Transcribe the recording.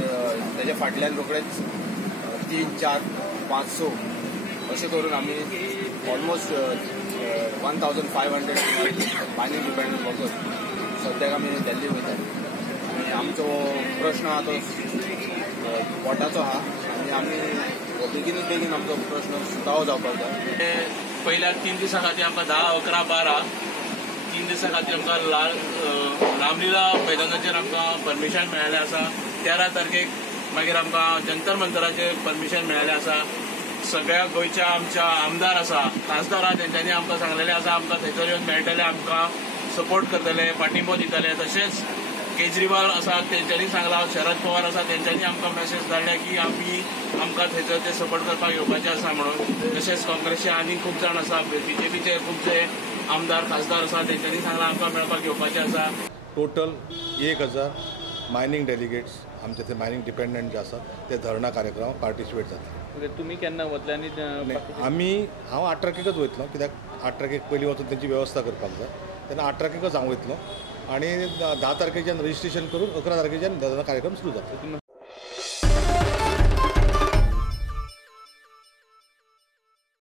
त्याच्या फाटल्यान रोखडेच 3, 4, 500 अशें करून आमी ऑलमोस्ट 1500 मायनिंग डिपेंडंट वर्कर्स सद्याक आमी दिल्ली वयतात आनी आमचो प्रश्न आहा तो पोटाचो आहा आनी आमी बेगीन आमचो प्रश्न सुटावो जावपाक जाय. पयल्या 3 दिसां खातीर आमकां 10, 11, 12 3 दिसां खातीर आमकां रामलीला मैदानाचेर आमकां परमिशन मेळ्ळें आसा. 13 तारखेक मागीर आमकां जंतर मंतराचेर परमिशन मेळ्ळें आसा. सगळ्या गोंयच्या आमच्या आमदार आसा, खासदार आहा, तेंच्यांनी आमकां सांगलेलें आसा आमकां थंयसर येवन मेळटले, आमकां सपोर्ट करतले, पाठिंबो दितले. तशेंच केजरीवाल आसा तेंच्यांनी सांगलां, शरद पवार आसा तेंच्यांनी आमकां मेसेज धाडल्या की आमकां थंयसर ते सपोर्ट करपाक येवपाचे आसा म्हणून. तशेंच काँग्रेसचे आनी खूब जाण आसा, बीजेपीचे खूब जे आमदार खासदार आसा तेंच्यांनी सांगलां आमकां मेळपाक येवपाचे आसा. टोटल 1000 मायनिंग डेलिगेट्स आमचे ते मायनिंग डिपेंडंट जे आसा ते धरणा कार्यक्रमात पार्टिसिपेट जाता. तुमी केन्ना वतले आनी हांव 8 तारखेकच वयतलो, कित्याक 8 तारखेक पयलीं वचून तेंची वेवस्था करपाक जाय. तेन्ना 8 तारखेकच हांव वयतलो आनी 10 तारखेच्यान रजिस्ट्रेशन करून 11 तारखेच्यान धरणा कार्यक्रम सुरू जाता.